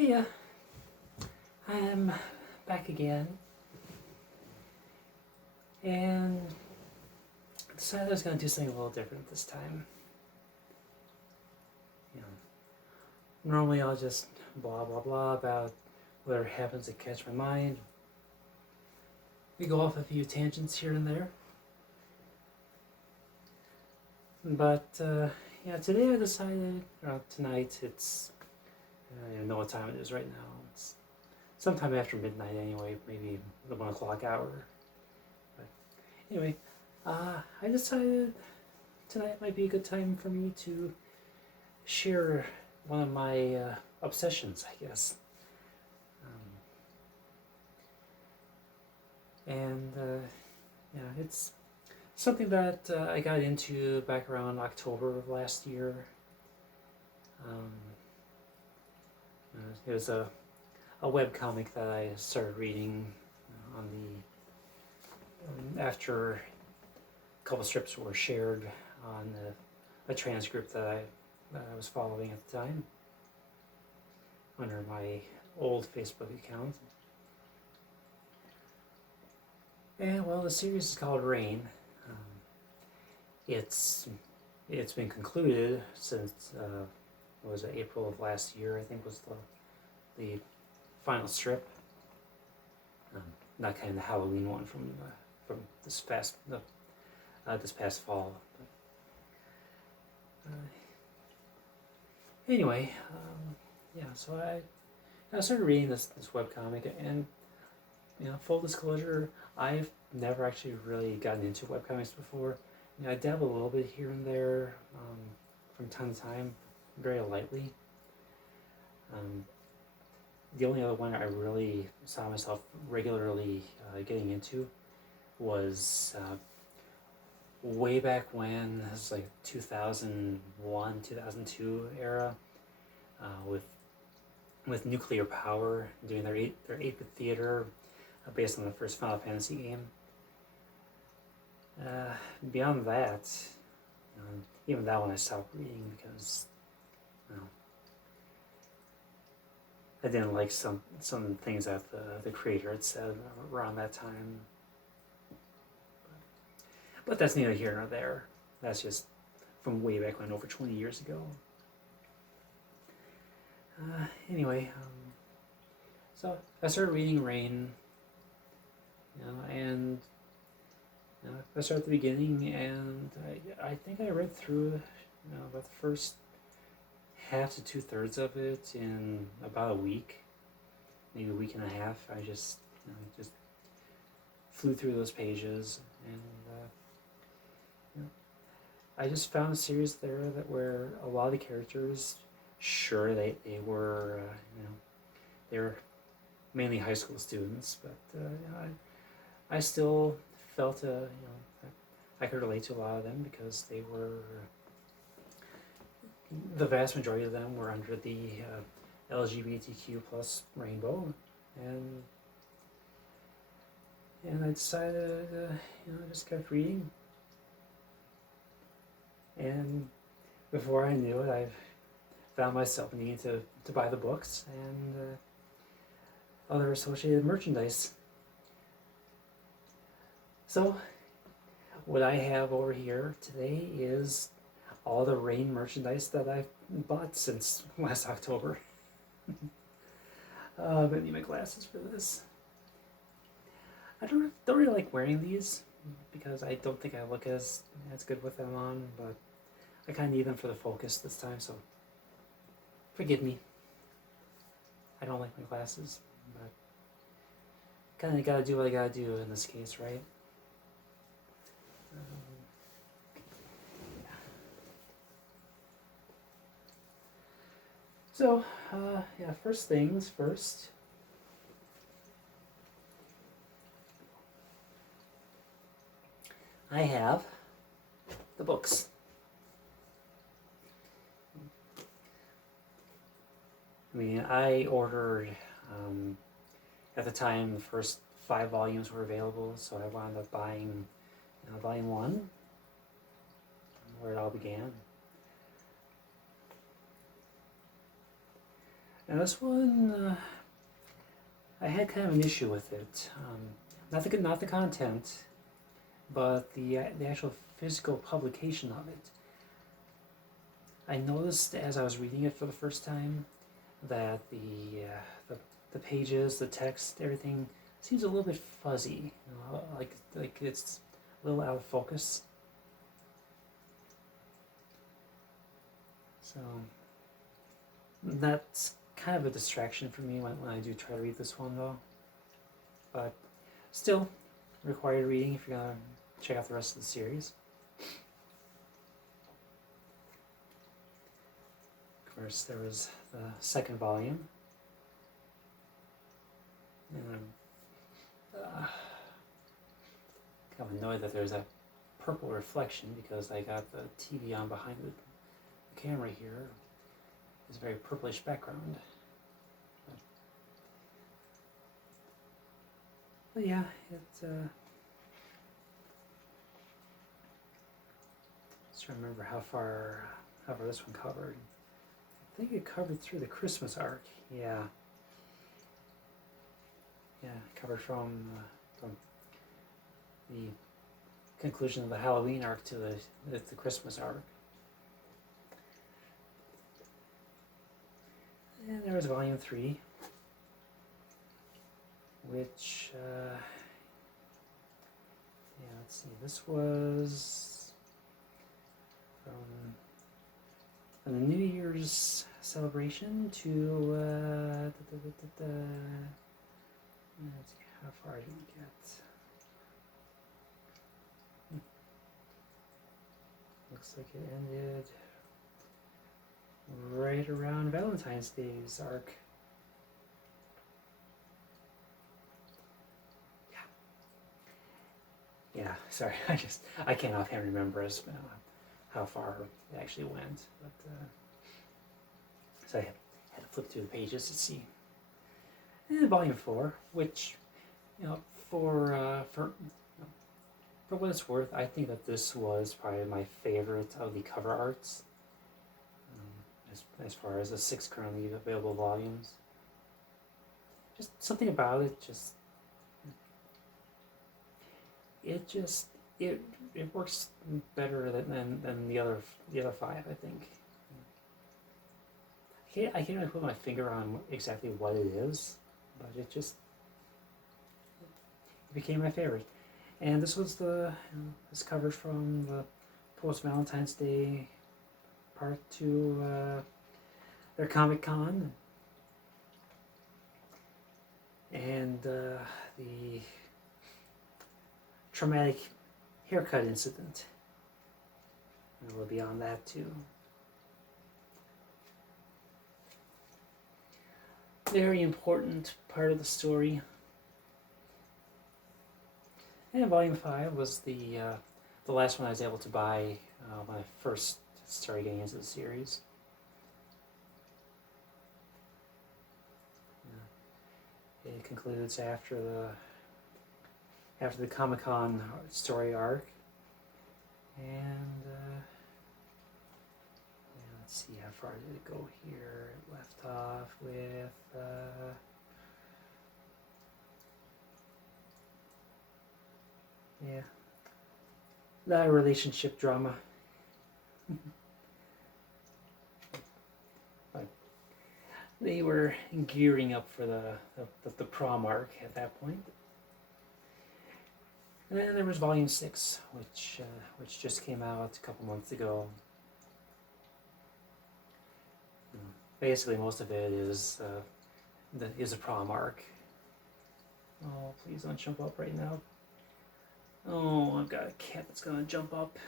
Hey, I'm back again, and I decided I was going to do something a little different this time. You know, normally I'll just blah blah blah about whatever happens to catch my mind. We go off a few tangents here and there, but yeah, today I decided, tonight I don't even know what time it is right now. It's sometime after midnight anyway, maybe the 1 o'clock hour. But anyway, I decided tonight might be a good time for me to share one of my obsessions, I guess. And yeah, it's something that I got into back around October of last year. Um, it was a web comic that I started reading on the after a couple strips were shared on a trans group that I was following at the time under my old Facebook account. And well, the series is called Rain. It's been concluded since what was it, April of last year, I think, was the final strip. Not kind of the Halloween one from this past fall. But, anyway, yeah. So I started reading this webcomic, and full disclosure, I've never actually really gotten into webcomics before. I dabble a little bit here and there from time to time, very lightly. The only other one I really saw myself regularly getting into was way back when, it was like 2001, 2002 era, with Nuclear Power doing their 8-bit theater based on the first Final Fantasy game. Beyond that, even that one I stopped reading because I didn't like some things that the creator had said around that time. But that's neither here nor there. That's just from way back when, over 20 years ago. Anyway, so I started reading Rain, and I started at the beginning, and I think I read through about the first half to 2/3 of it in about a week, maybe a week and a half. I just flew through those pages, and I just found a series there that where a lot of the characters, sure, they were they were mainly high school students, but I still felt I could relate to a lot of them because they were the vast majority of them were under the LGBTQ plus rainbow, and I decided I just kept reading, and before I knew it, I found myself needing to buy the books and other associated merchandise. So what I have over here today is all the Rain merchandise that I've bought since last October. I need my glasses for this. I don't really like wearing these because I don't think I look as good with them on, but I kind of need them for the focus this time, so forgive me. I don't like my glasses, but kind of gotta do what I gotta do in this case, right? So, yeah, first things first. I have the books. I mean, I ordered, at the time, the first 5 volumes were available, so I wound up buying volume 1, where it all began. Now this one, I had kind of an issue with it. Not the content, but the actual physical publication of it. I noticed as I was reading it for the first time that the pages, the text, everything seems a little bit fuzzy. You know, like it's a little out of focus. So that's kind of a distraction for me when I do try to read this one, though. But still, required reading if you're gonna check out the rest of the series. Of course, there was the second volume. And I'm kind of annoyed that there's that purple reflection because I got the TV on behind the camera here. It's a very purplish background. But yeah, it's just trying to remember how far this one covered. I think it covered through the Christmas arc. Yeah, it covered from the conclusion of the Halloween arc to the Christmas arc. And there was volume 3, which let's see, this was from the New Year's celebration to let's see, how far did we get? Looks like it ended right around Valentine's Day's arc. Yeah, sorry, I can't offhand remember how far it actually went, but so I had to flip through the pages to see. And volume 4, which, for what it's worth, I think that this was probably my favorite of the cover arts, as far as the 6 currently available volumes. Just something about it, it works better than the other 5, I think. I can't really put my finger on exactly what it is, but it became my favorite. And this was this covered from the post Valentine's Day part to their Comic-Con, and the traumatic haircut incident. And we'll be on that too. Very important part of the story. And volume 5 was the last one I was able to buy when I first started getting into the series. It concludes after the Comic-Con story arc, and let's see, how far did it go here? It left off with that relationship drama. But they were gearing up for the prom arc at that point. And then there was volume 6, which just came out a couple months ago. Basically, most of it is a prom arc. Oh, please don't jump up right now. Oh, I've got a cat that's gonna jump up,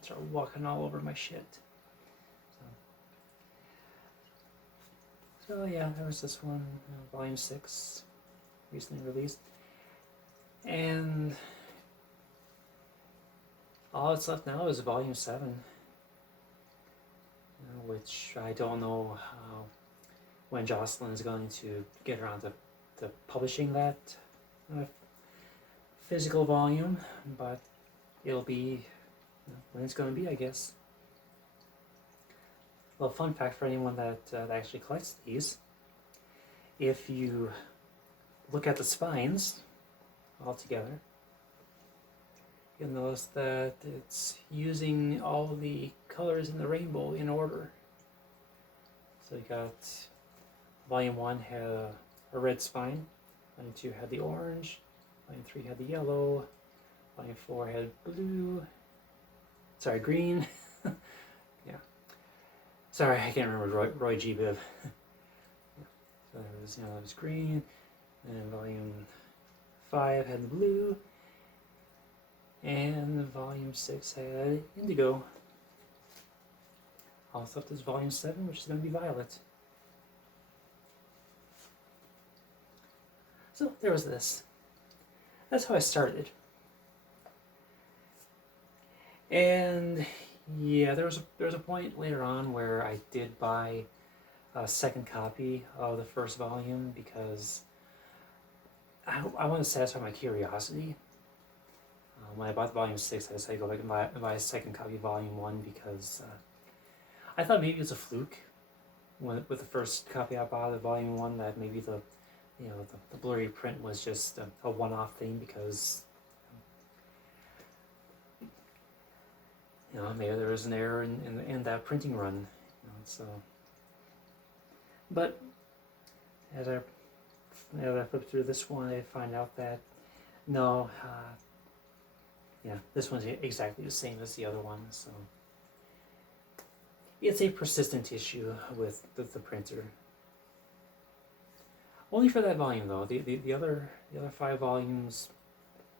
start walking all over my shit. So yeah, there was this one, volume 6, recently released. And all that's left now is volume 7, which I don't know when Jocelyn is going to get around to publishing that physical volume, but it'll be when it's going to be, I guess. Well, fun fact for anyone that actually collects these, if you look at the spines all together, you'll notice that it's using all the colors in the rainbow in order. So you got Volume 1 had a red spine, Volume 2 had the orange, Volume 3 had the yellow, Volume 4 had green. Yeah. Sorry, I can't remember Roy G. Biv. So it was green, and Volume 5 had the blue, and Volume 6 had indigo. Also up to Volume 7, which is going to be violet. So there was this. That's how I started. And yeah, there was a point later on where I did buy a second copy of the first volume because I want to satisfy my curiosity. When I bought Volume 6, I decided to go back and buy a second copy of Volume 1 because I thought maybe it was a fluke with the first copy I bought of Volume 1, that maybe the blurry print was just a one-off thing because maybe there was an error in that printing run. So, but as I flip through this one, I find out that no, this one's exactly the same as the other one. So it's a persistent issue with the printer. Only for that volume though. The other 5 volumes,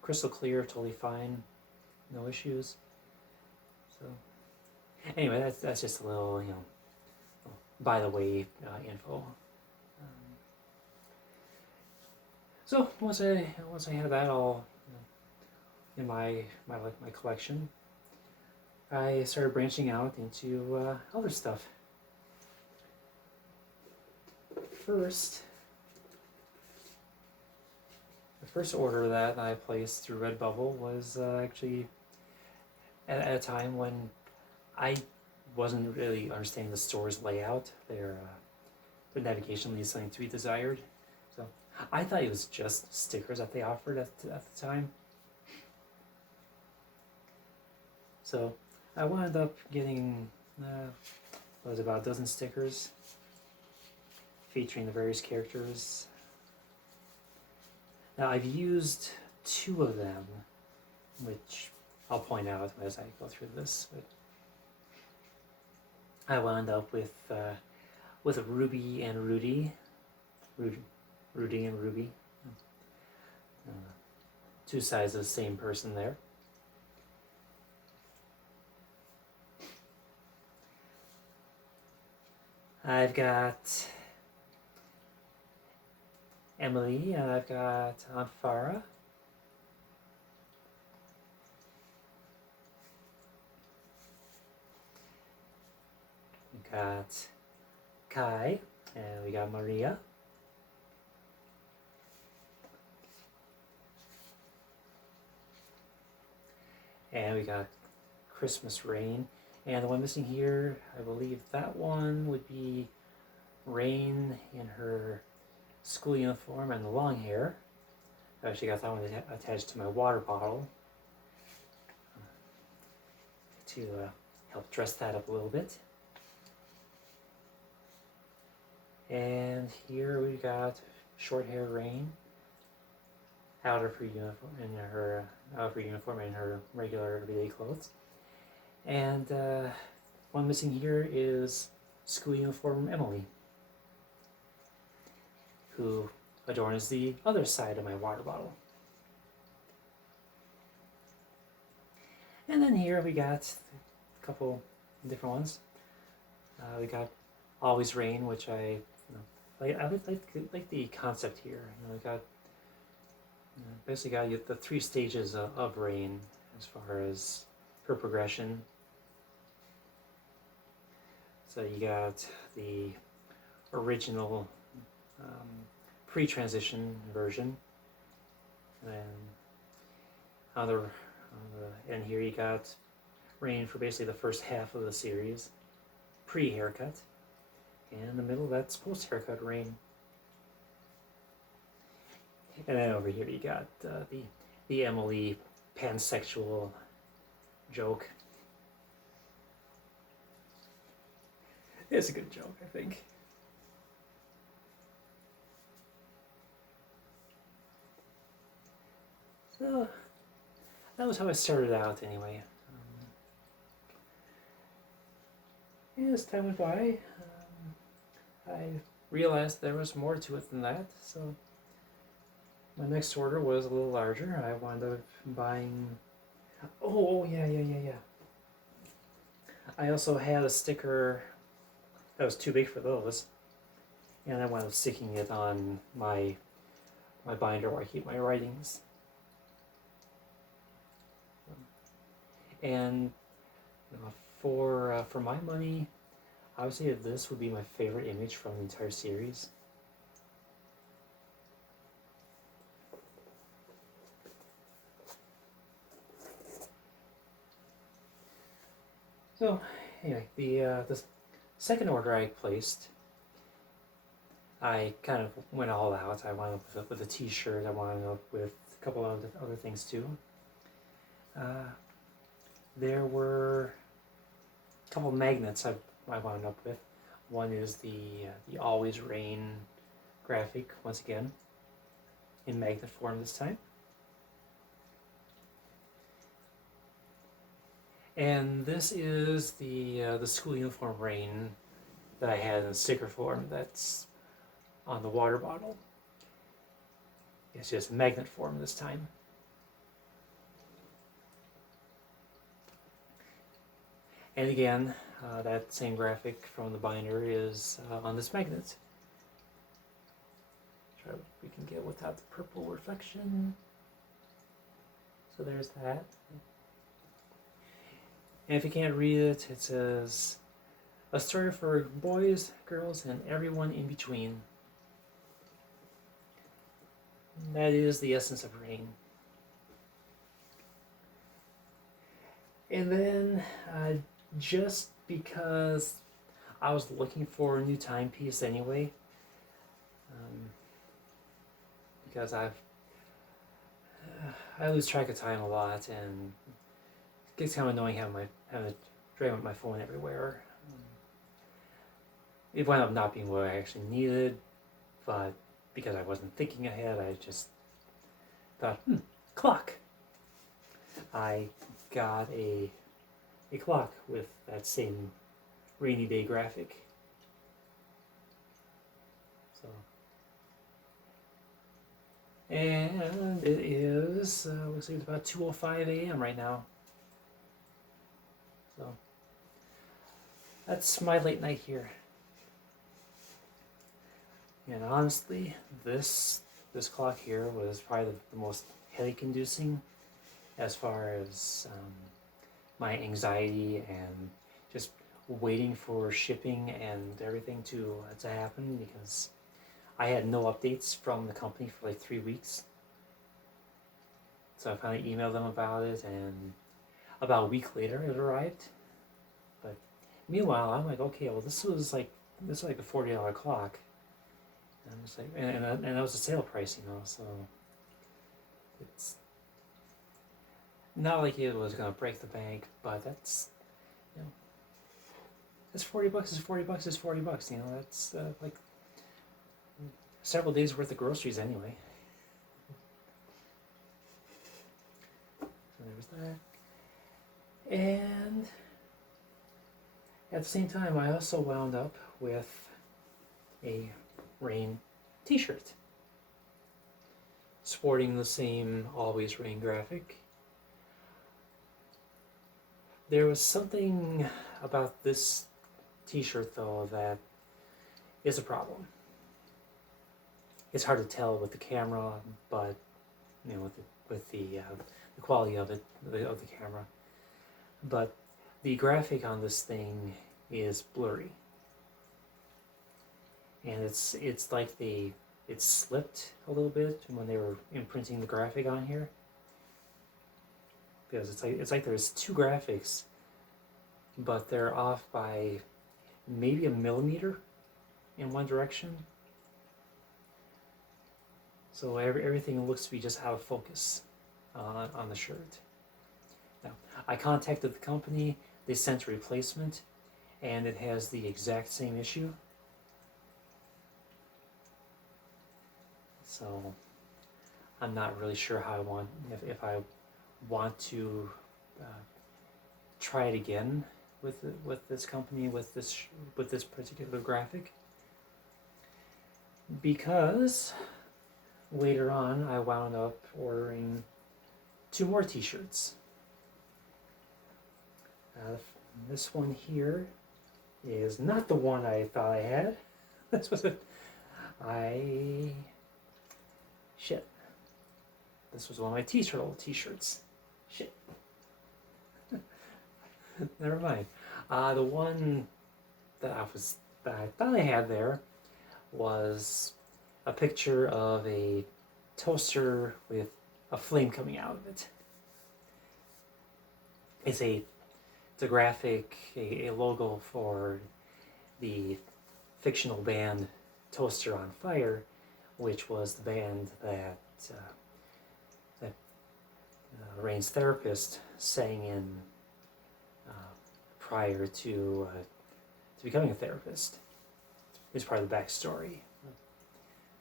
crystal clear, totally fine, no issues. So anyway, that's just a little by the way info. So once I have that all in my collection, I started branching out into other stuff. The first order that I placed through Redbubble was actually at a time when I wasn't really understanding the store's layout. Their navigation leaves something to be desired. So I thought it was just stickers that they offered at the time. So I wound up getting about a dozen stickers featuring the various characters. Now I've used 2 of them, which I'll point out as I go through this. But I wound up with Ruby and Rudy, Rudy and Ruby, 2 sides of the same person there. I've got Emily, and I've got Aunt Farah. We got Kai, and we got Maria. And we got Christmas Rain. And the one missing here, I believe that one would be Rain in her school uniform and the long hair. I actually got that one attached to my water bottle to help dress that up a little bit. And here we got short hair Rain out of her uniform in her regular everyday clothes. And one missing here is school uniform Emily, who adorns the other side of my water bottle. And then here we got a couple different ones. We got Always Rain, which I like the concept here. We got basically got the 3 stages of Rain as far as her progression. So you got the original pre-transition version, and on the end here you got Rain for basically the first half of the series, pre-haircut. And in the middle, that's post-haircut Rain. And then over here you got the Emily pansexual joke. It's a good joke, I think. So that was how I started out anyway. As time went by, I realized there was more to it than that, so my next order was a little larger. I wound up buying... Oh, yeah. I also had a sticker that was too big for those, and I wound up sticking it on my binder where I keep my writings. And for my money, I would say that this would be my favorite image from the entire series. So anyway, the second order I placed, I kind of went all out. I wound up with a T-shirt. I wound up with a couple of other things too. There were a couple of magnets I wound up with. One is the Always Rain graphic, once again, in magnet form this time. And this is the school uniform Rain that I had in sticker form that's on the water bottle. It's just magnet form this time. And again, that same graphic from the binder is on this magnet. Try what we can get without the purple reflection. So there's that. And if you can't read it, it says, "A story for boys, girls, and everyone in between." And that is the essence of Rain. And then, just because I was looking for a new timepiece anyway, because I lose track of time a lot, and it gets kind of annoying having to drag with my phone everywhere. It wound up not being what I actually needed, but because I wasn't thinking ahead, I just thought, clock. I got a clock with that same rainy day graphic. So, and it is looks like it's about 2:05 a.m. right now. So that's my late night here. And honestly, this clock here was probably the most headache-inducing as far as my anxiety and just waiting for shipping and everything to happen, because I had no updates from the company for like 3 weeks. So I finally emailed them about it, and about a week later it arrived. But meanwhile, I'm like, okay, well this was like a $40 clock. And I'm just like, and that was a sale price, so it's not like it was gonna break the bank, but that's, it's $40 is $40 is $40, that's like several days worth of groceries anyway. So there was that. And at the same time, I also wound up with a Rain t-shirt sporting the same Always Rain graphic. There was something about this t-shirt though that is a problem. It's hard to tell with the camera, but with the quality of it, of the camera. But the graphic on this thing is blurry. And it's like it slipped a little bit when they were imprinting the graphic on here, because it's like there's two graphics, but they're off by maybe a millimeter in one direction. So everything looks to be just out of focus on the shirt. Now, I contacted the company, they sent a replacement, and it has the exact same issue. So I'm not really sure how I want, if I want to try it again with this company, with this particular graphic, because later on I wound up ordering 2 more t-shirts. This one here is not the one I thought I had. This was shit. This was one of my T-Turtle t-shirts. Shit. Never mind. The one that I thought I had there was a picture of a toaster with a flame coming out of it. It's a graphic, a logo for the fictional band Toaster on Fire, which was the band that Rain's therapist sang in prior to becoming a therapist. It's part of the backstory.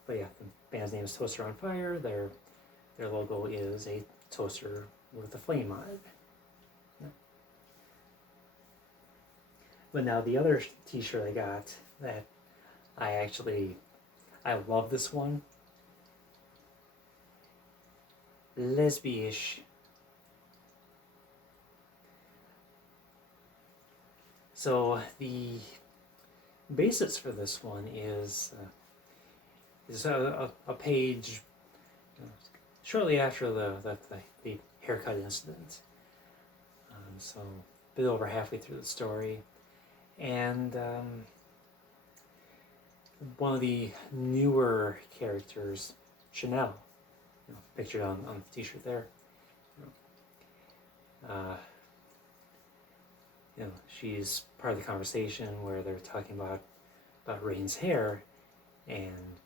But yeah, the band's name is Toaster on Fire. Their logo is a toaster with a flame on it. Yeah. But now the other t-shirt I got that I love this one. Lesbiish. So the basis for this one is a page shortly after the haircut incident. So a bit over halfway through the story, and one of the newer characters, Chanel, pictured on the t-shirt there. She's part of the conversation where they're talking about Rain's hair, and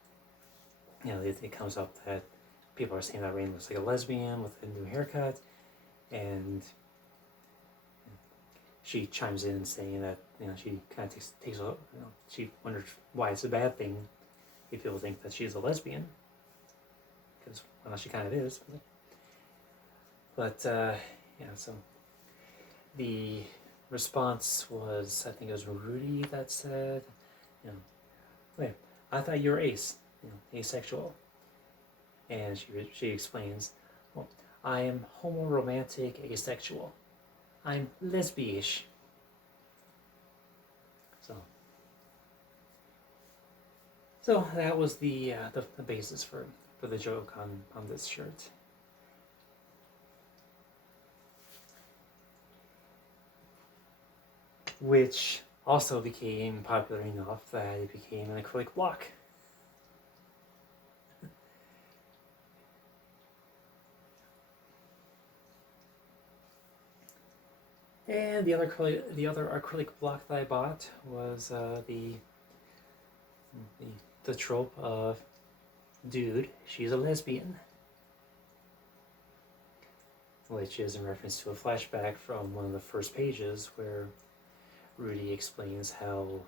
it comes up that people are saying that Rain looks like a lesbian with a new haircut, and she chimes in saying that she kind of takes a she wonders why it's a bad thing if people think that she's a lesbian, because she kind of is. But so the response was, I think it was Rudy that said, wait, I thought you were asexual. And she explains, well, I am homoromantic asexual. I'm lesbiish. So that was the basis for the joke on this shirt. Which also became popular enough that it became an acrylic block. And the other acrylic block that I bought was the trope of, dude, she's a lesbian, which is in reference to a flashback from one of the first pages where Rudy explains how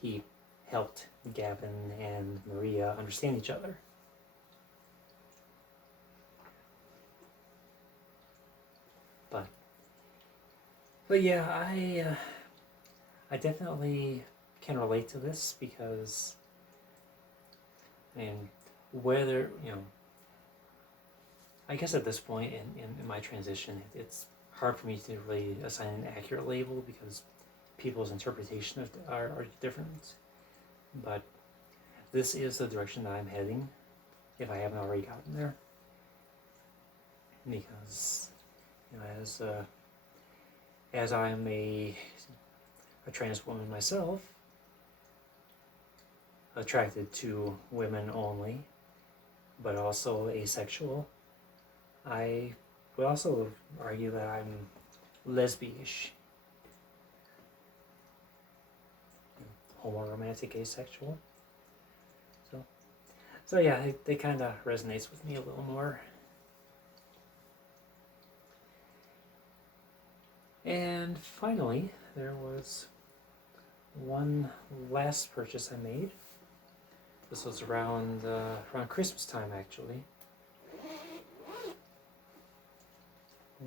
he helped Gavin and Maria understand each other. But yeah, I definitely can relate to this, because whether I guess at this point in my transition, it's hard for me to really assign an accurate label because people's interpretation are different. But this is the direction that I'm heading, if I haven't already gotten there. Because as I am a trans woman myself, attracted to women only, but also asexual, I would also argue that I'm lesbiish. homo-romantic asexual. So yeah, they kind of resonates with me a little more. And finally, there was one last purchase I made. This was around Christmas time, actually,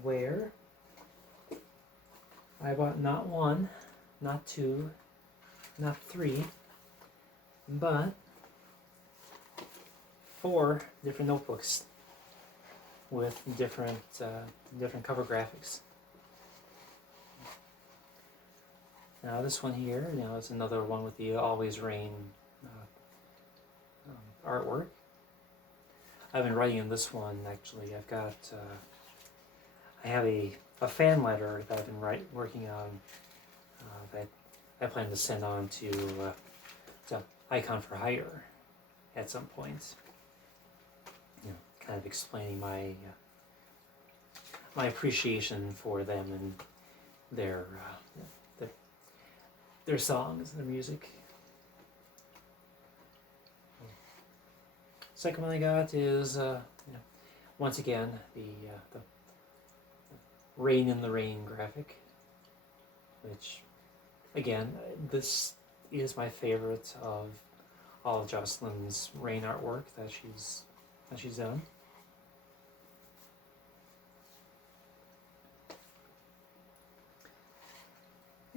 where I bought not one, not two, not three, but 4 different notebooks with different cover graphics. Now this one here, is another one with the Always Rain artwork. I've been writing in this one actually. I've got I have a fan letter that I've been working on that I plan to send on to Icon for Hire at some point. Kind of explaining my appreciation for them and their songs and their music. Second one I got is once again the Rain in the Rain graphic, which again this is my favorite of all of Jocelyn's Rain artwork that she's done.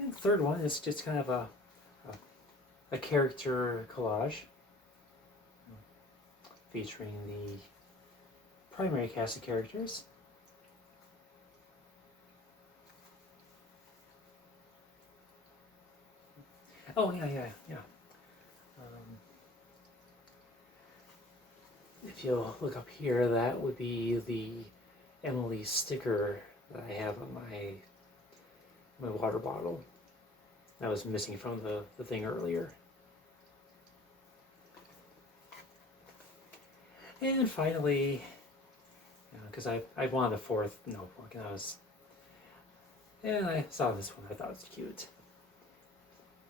And the third one is just kind of a character collage featuring the primary cast of characters. Oh, yeah. If you'll look up here, that would be the Emily sticker that I have on my water bottle. That was missing from the thing earlier. And finally, because I wanted a 4th notebook, and I saw this one. I thought it was cute.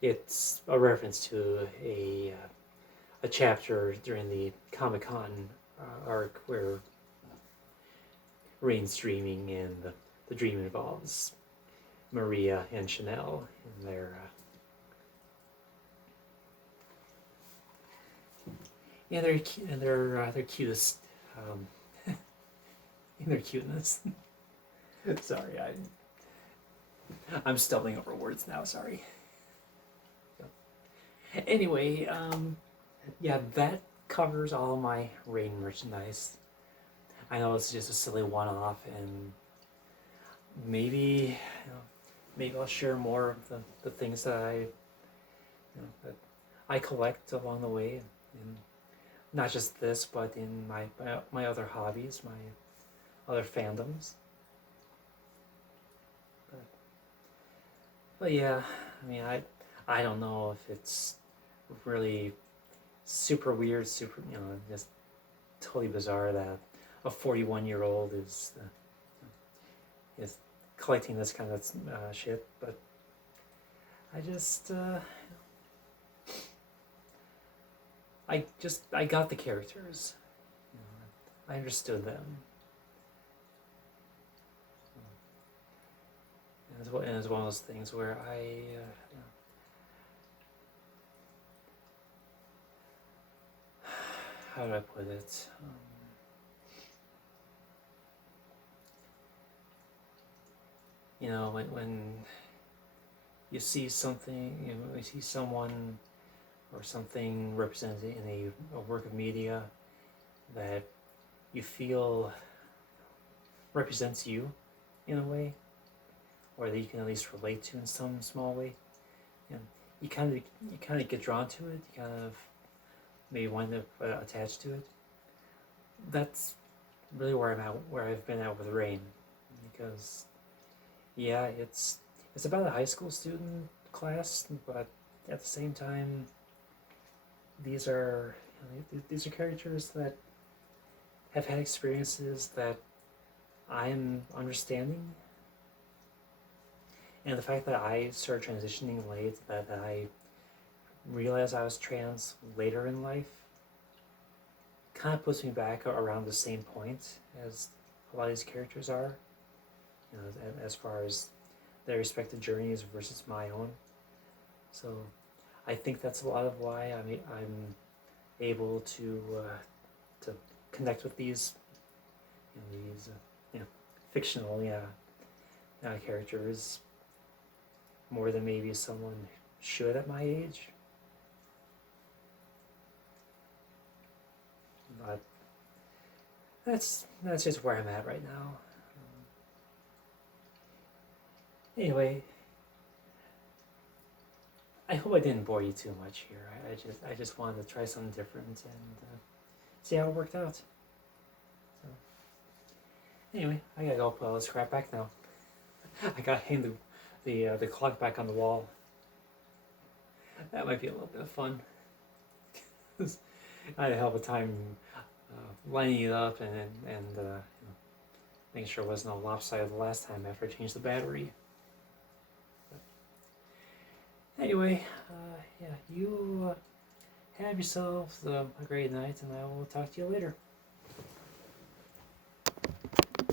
It's a reference to a chapter during the Comic-Con arc where Rain's dreaming, and the dream involves Maria and Chanel in their their cutest in their cuteness. Sorry, I'm stumbling over words now. Sorry. Anyway, yeah, that covers all my Rain merchandise. I know it's just a silly one-off, and maybe I'll share more of the things that I collect along the way, and not just this, but in my other hobbies, my other fandoms. But yeah, I don't know if it's really super weird, just totally bizarre that a 41-year-old is collecting this kind of shit, but I got the characters. I understood them. And it's one of those things where how do I put it? When you see something, when you see someone or something represented in a work of media that you feel represents you in a way, or that you can at least relate to in some small way, you kind of get drawn to it. You kind of maybe wind up attached to it. That's really where I'm at, where I've been at with Rain, because yeah, it's about a high school student class, but at the same time, these are characters that have had experiences that I'm understanding, and the fact that I started transitioning late, that I realize I was trans later in life kind of puts me back around the same point as a lot of these characters are, you know, as far as their respective journeys versus my own. So I think that's a lot of why I'm able to connect with these you know, fictional characters more than maybe someone should at my age. But that's just where I'm at right now. Anyway, I hope I didn't bore you too much here. I just wanted to try something different and see how it worked out. So anyway, I gotta go put all this crap back now. I gotta hang the clock back on the wall. That might be a little bit of fun. I had a hell of a time lining it up and you know, making sure it wasn't all lopsided the last time after I changed the battery. But anyway, yeah, you have yourselves a great night, and I will talk to you later.